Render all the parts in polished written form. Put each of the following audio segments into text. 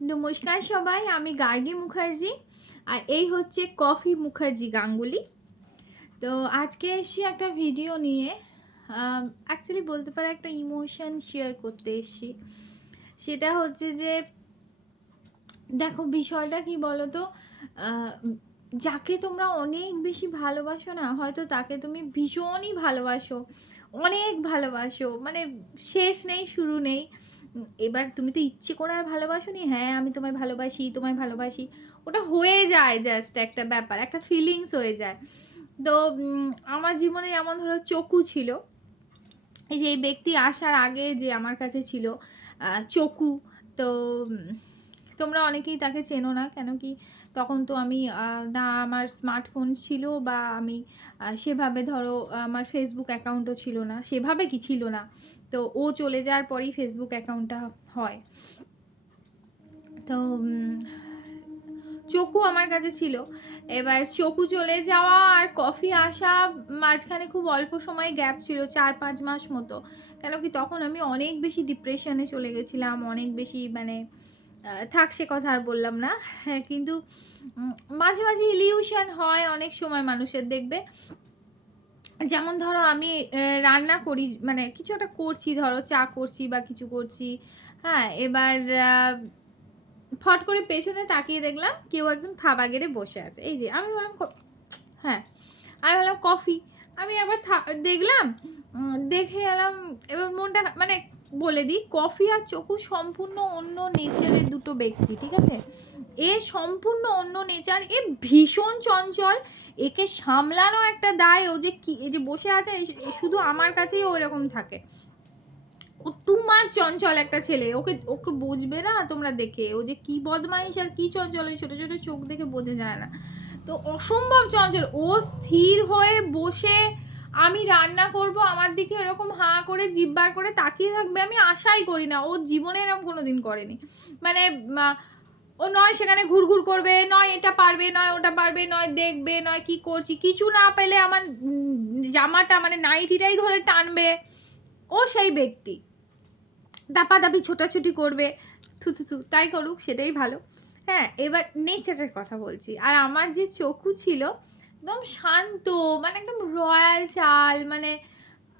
নমস্কার সবাই, আমি গার্গী মুখার্জি। আর এই হচ্ছে কফি মুখার্জি গাঙ্গুলি। তো আজকে এসছি একটা ভিডিও নিয়ে। অ্যাকচুয়ালি বলতে পারে একটা ইমোশন শেয়ার করতে এসছি। সেটা হচ্ছে যে দেখো বিষয়টা কি বলো তো, যাকে তোমরা অনেক বেশি ভালোবাসো না, হয়তো তাকে তুমি ভীষণই ভালোবাসো, অনেক ভালোবাসো, মানে শেষ নেই শুরু নেই। এবার তুমি তো ইচ্ছে করে আর ভালোবাসো নি, হ্যাঁ আমি তোমায় ভালোবাসি তোমায় ভালোবাসি, ওটা হয়ে যায়, জাস্ট একটা ব্যাপার, একটা ফিলিংস হয়ে যায়। তো আমার জীবনে যেমন ধরো চকু ছিল, এই যে এই ব্যক্তি আসার আগে যে আমার কাছে ছিল চকু। তো তোমরা অনেকেই তাকে চেনো না, কেন কি তখন তো আমি না আমার স্মার্টফোন ছিল, বা আমি সেভাবে ধরো আমার ফেসবুক অ্যাকাউন্টও ছিল না, সেভাবে কি ছিল না। তো ও চলে যাওয়ার পরেই ফেসবুক অ্যাকাউন্টটা হয়। তো চকু আমার কাছে ছিল। এবার চকু চলে যাওয়া আর কফি আসা মাঝখানে খুব অল্প সময় গ্যাপ ছিল, 4-5 মাস মতো। কেন কি তখন আমি অনেক বেশি ডিপ্রেশনে চলে গেছিলাম, অনেক বেশি মানে থাক সে কথা আর বললাম না। হ্যাঁ, কিন্তু মাঝে মাঝে ইলিউশন হয় অনেক সময় মানুষের, দেখবে যেমন ধরো আমি রান্না করি, মানে কিছু একটা করছি, ধরো চা করছি বা কিছু করছি। হ্যাঁ, এবার ফট করে পেছনে তাকিয়ে দেখলাম কেউ একজন থাবা গেড়ে বসে আছে। এই যে আমি বললাম হ্যাঁ, আমি বললাম কফি। আমি একবার দেখলাম, দেখে এলাম। এবার মনটা মানে বলে দিই, কফি আর চকু সম্পূর্ণ অন্য নেচারের দুটো ব্যক্তি, ঠিক আছে? এ সম্পূর্ণ অন্য নেচার, এ ভীষণ চঞ্চল। একে সামলানো একটা দায়। ও যে কি, এই যে বসে আছে, শুধু আমার কাছেই ও এরকম থাকে। ও টু মাচ চঞ্চল একটা ছেলে, ওকে ওকে বুঝবে না তোমরা দেখে, ও যে কি বদমাইশ আর কি চঞ্চল, ওই ছোট ছোট চোখ দেখে বোঝা যায় না। তো অসম্ভব চঞ্চল। ও স্থির হয়ে বসে, আমি রান্না করব, আমার দিকে এরকম হাঁ করে জিভ বার করে তাকিয়ে থাকবে, আমি আশাই করি না, ও জীবনে এরকম কোনোদিন করেনি। মানে ও নয় সেখানে ঘুরঘুর করবে, নয় এটা পারবে, নয় ওটা পারবে, নয় দেখবে, নয় কি করছি, কিছু না পেলে আমার জামাটা মানে নাইটিটাই ধরে টানবে। ও সেই ব্যক্তি দাপাদাপি ছোটাছুটি করবে। থু থু থু, তাই করুক, সেটাই ভালো। হ্যাঁ, এবার নেচারের কথা বলছি। আর আমার যে চকু ছিল একদম শান্ত, মানে একদম রয়্যাল চাল, মানে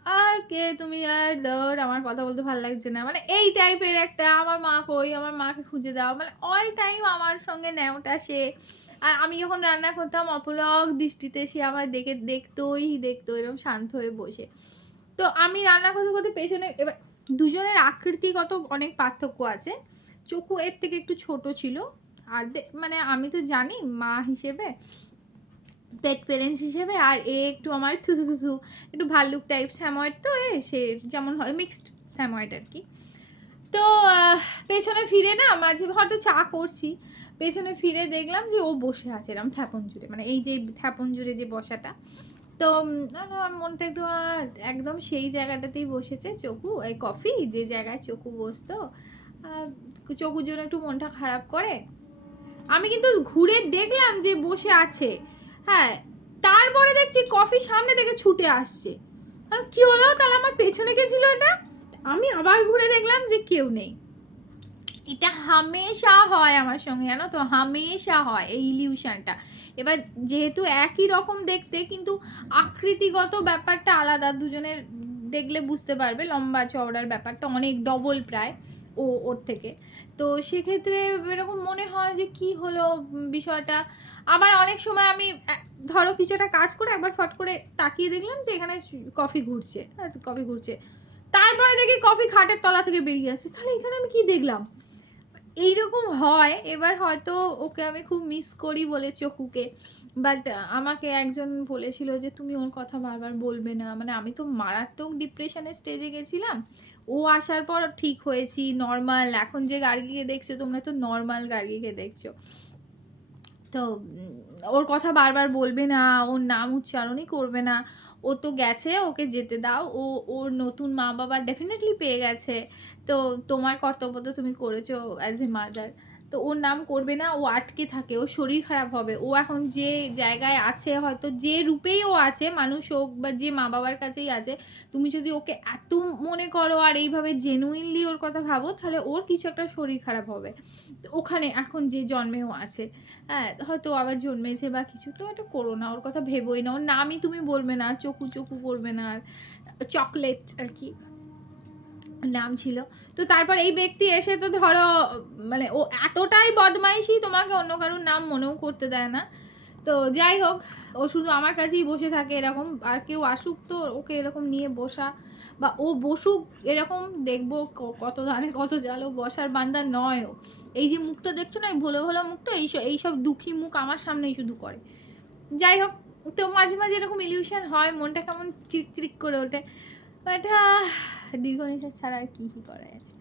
আর কে তুমি, আর ধর আমার কথা বলতে ভালো লাগছে না, মানে এই টাইপের একটা। আমার মা কই, আমার মাকে খুঁজে দাও, মানে অল টাইম আমার সঙ্গে ন্যাওটা সে। আর আমি যখন রান্না করতাম অপলক দৃষ্টিতে সে আমার দেখে দেখতো এরকম শান্ত হয়ে বসে। তো আমি রান্না করতে করতে পেছনে, এবার দুজনের আকৃতিগত অনেক পার্থক্য আছে। চকু এর থেকে একটু ছোট ছিল। আর মানে আমি তো জানি মা হিসেবে, পেট পেরেন্টস হিসেবে, আর এ একটু আমার থু থু থু থু, একটু ভাল্লুক টাইপ স্যাময়েড। তো সে যেমন হয় মিক্সড স্যাময়েড আর কি। তো পেছনে ফিরে না, মাঝে হয়তো চা করছি, পেছনে ফিরে দেখলাম যে ও বসে আছে এরম থ্যাপন জুড়ে, মানে এই যে থ্যাপন জুড়ে যে বসাটা। তো আমার মনটা একটু একদম সেই জায়গাটাতেই বসেছে চকু, এই কফি যে জায়গায় চকু বসতো। চকুর জন্য একটু মনটা খারাপ করে আমি কিন্তু ঘুরে দেখলাম যে বসে আছে। হ্যাঁ, তারপরে দেখছি কফি সামনে থেকে ছুটে আসছে। আর কি হলো, তাহলে আমার পেছনে কে ছিল এটা? আমি আবার ঘুরে দেখলাম যে কেউ নেই। এটা হামেশা হয় আমার সঙ্গে, জানো তো, হামেশা হয় এই ইলিউশনটা। এবার যেহেতু একই রকম দেখতে, কিন্তু আকৃতিগত ব্যাপারটা আলাদা, দুজনের দেখলে বুঝতে পারবে, লম্বা চওড়ার ব্যাপারটা অনেক ডবল প্রায় ওর থেকে। তো সেক্ষেত্রে এরকম মনে হয় যে কি হলো বিষয়টা। আবার অনেক সময় আমি ধরো কিছু একটা কাজ করে একবার ফট করে তাকিয়ে দেখলাম যে এখানে কফি ঘুরছে, কফি ঘুরছে, তারপরে দেখি কফি খাটের তলা থেকে বেরিয়ে আসছে, তাহলে এখানে আমি কি দেখলাম? এইরকম হয়। এবার হয়তো ওকে আমি খুব মিস করি বলে চকুকে, বাট আমাকে একজন বলেছিল যে তুমি ওর কথা বারবার বলবে না, মানে আমি তো মারাত্মক ডিপ্রেশনের স্টেজে গেছিলাম। ও আসার পর ঠিক হয়েছি, নর্মাল। এখন যে গার্গীকে দেখছো তোমরা তো নর্মাল গার্গীকে দেখছো। তো ওর কথা বারবার বলবে না, ওর নাম উচ্চারণই করবে না। ও তো গেছে, ওকে যেতে দাও। ওর নতুন মা-বাবা ডেফিনিটলি পেয়ে গেছে। তো তোমার কর্তব্য তো তুমি করেছো অ্যাজ এ মাদার। তো ওর নাম করবে না, ও আটকে থাকে, ওর শরীর খারাপ হবে। ও এখন যে জায়গায় আছে, হয়তো যে রূপেই ও আছে, মানুষ হোক বা যে মা বাবার কাছেই আছে, তুমি যদি ওকে এত মনে করো আর এইভাবে জেনুইনলি ওর কথা ভাবো, তাহলে ওর কিছু একটা শরীর খারাপ হবে। তো ওখানে এখন যে জন্মেও আছে, হ্যাঁ হয়তো আবার জন্মেছে বা কিছু, তো এটা করো না, ওর কথা ভেবোই না, ওর নামই তুমি বলবে না, চকু চকু করবে না। আর চকলেট আর কি নাম ছিল। তো তারপর এই ব্যক্তি এসে তো ধরো মানে ও এতটাই বদমাইশি, তোমাকে অন্য কারোর নাম মনেও করতে দেয় না। তো যাই হোক, ও শুধু আমার কাছেই বসে থাকে এরকম, আর কেউ আসুক তো ওকে এরকম নিয়ে বসা বা ও বসুক এরকম দেখবো কত ধানে কত জালো, বসার বান্দা নয় ও। এই যে মুখটা দেখছো না, এই ভোলা ভোলা মুখটা, এইসব দুঃখী মুখ আমার সামনেই শুধু করে। যাই হোক, তো মাঝে মাঝে এরকম ইলিউশন হয়, মনটা কেমন চিরিক করে ওঠে, বাট দীর্ঘ নিঃশ্বাস ছাড়া আর কি করা আছে।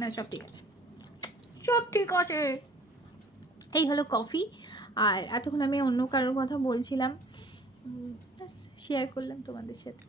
না সব ঠিক আছে, সব ঠিক আছে। এই হলো কফি। আর এতক্ষণ আমি অন্য কারোর কথা বলছিলাম, শেয়ার করলাম তোমাদের সাথে।